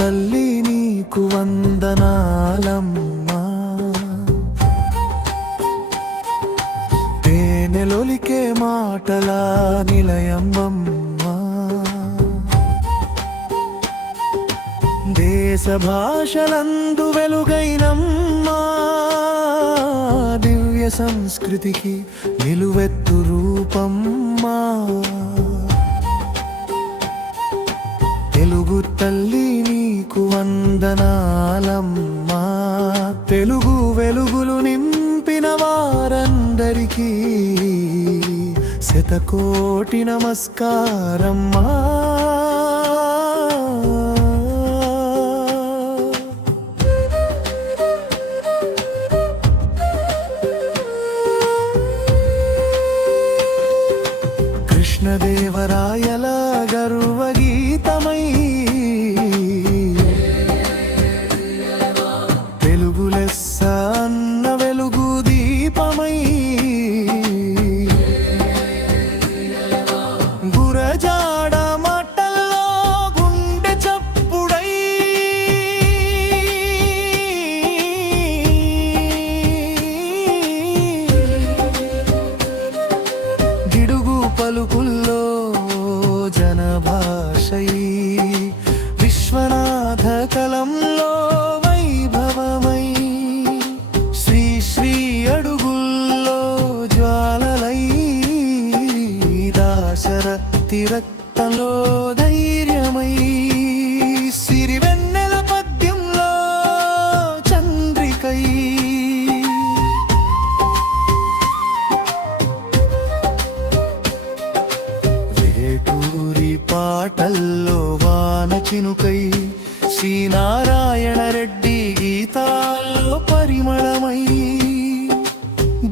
తల్లి నీకు వందనాలమ్మా. తేనెలొలికే మాటల నిలయమ్మా. దేశ భాషలందు వెలుగైనమ్మా. దివ్య సంస్కృతికి నిలువెత్తు రూపమ్మా. తెలుగు తల్లి నీకు వందనాలమ్మా. తెలుగు వెలుగులు నింపిన వారందరికీ శతకోటి నమస్కారమ్మా. కృష్ణదేవరాయల గర్వగీతమై తెలుగు లెస్స అన్న వెలుగు దీపమై గురజాడ మట్టల్లో గుండె చప్పుడై గిడుగు పలుకుల్లో జనభాషై విశ్వనాథ కలంలో వైభవమై శ్రీ శ్రీ అడుగుల్లో జ్వాలలై దాశరథి రక్తంలో ధైర్యమై సిరివెన్నెల పద్యంలో చంద్రికై వేటూరి పాటల్లో వాన చినుకై శ్రీనారాయణ రెడ్డి గీతాల్లో పరిమళమై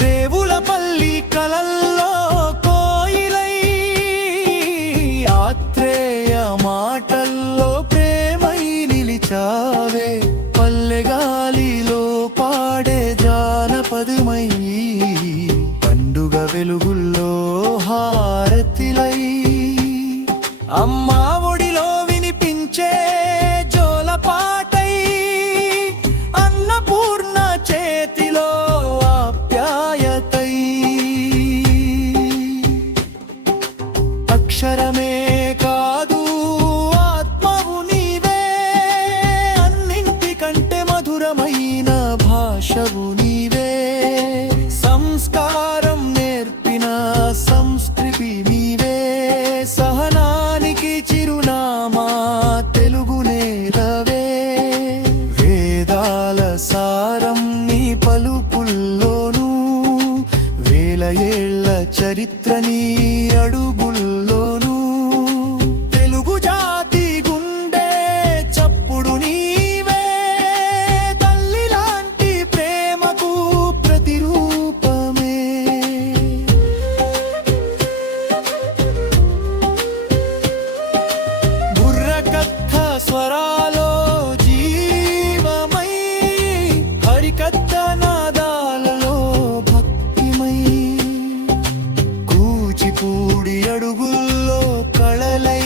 దేవులపల్లి కలల్లో కోయిలై ఆత్రేయ మాటల్లో ప్రేమై నిలిచావే పల్లెగాలిలో పాడే జానపదమై పండుగ వెలుగుల్లో హారతిలై అమ్మా ఒడిలో వినిపించే జోలపాటై అన్నపూర్ణ చేతిలో ఆప్యాయతై అక్షరమే కాదు ఆత్మవు నీవే అన్నింటికంటే మధురమైన భాషవు నీవే సంస్కారం నేర్పిన సంస్కృతి నీవే సహనానికి చిరునామా తెలుగు నేలవే వేదాల సారం నీ పలుకుల్లోనూ వేల ఏళ్ల చరిత్ర నీ అడుగుల్లోనూ తెలుగు జాతి గుండె చప్పుడు నీవే తల్లి లాంటి ప్రేమకు ప్రతిరూపమే బుర్రకథ స్వరాలో జీవమై హరికథ నాదాలలో భక్తిమై కూచిపూడి అడుగుల్లో కళలై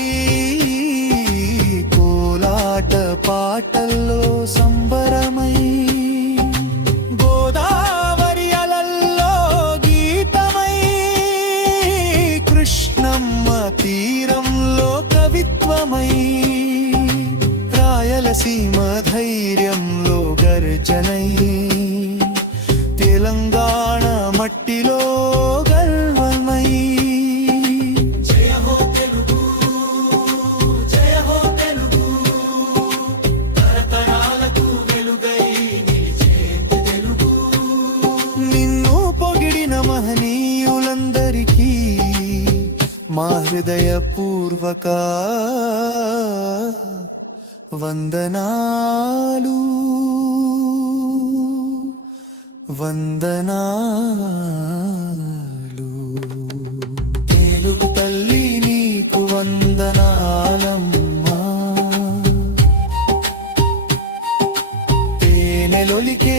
కోలాట పాటల్లో సంబరమై గోదావరి అలల్లో గీతమై కృష్ణమ్మ తీరంలో కవిత్వమై రాయలసీమ ధైర్యంలో గర్జనై తెలంగాణ మట్టిలో గర్వమై జయ హో తెలుగు జయ హో తెలుగు తరతరాలకు వెలుగై నిలిచే తెలుగు నిన్ను పొగిడిన మహనీయులందరికీ మా హృదయపూర్వక వందనాలు వందనాలు. తెలుగు తల్లి నీకు వందనాలమ్మా. తేనెలొలికే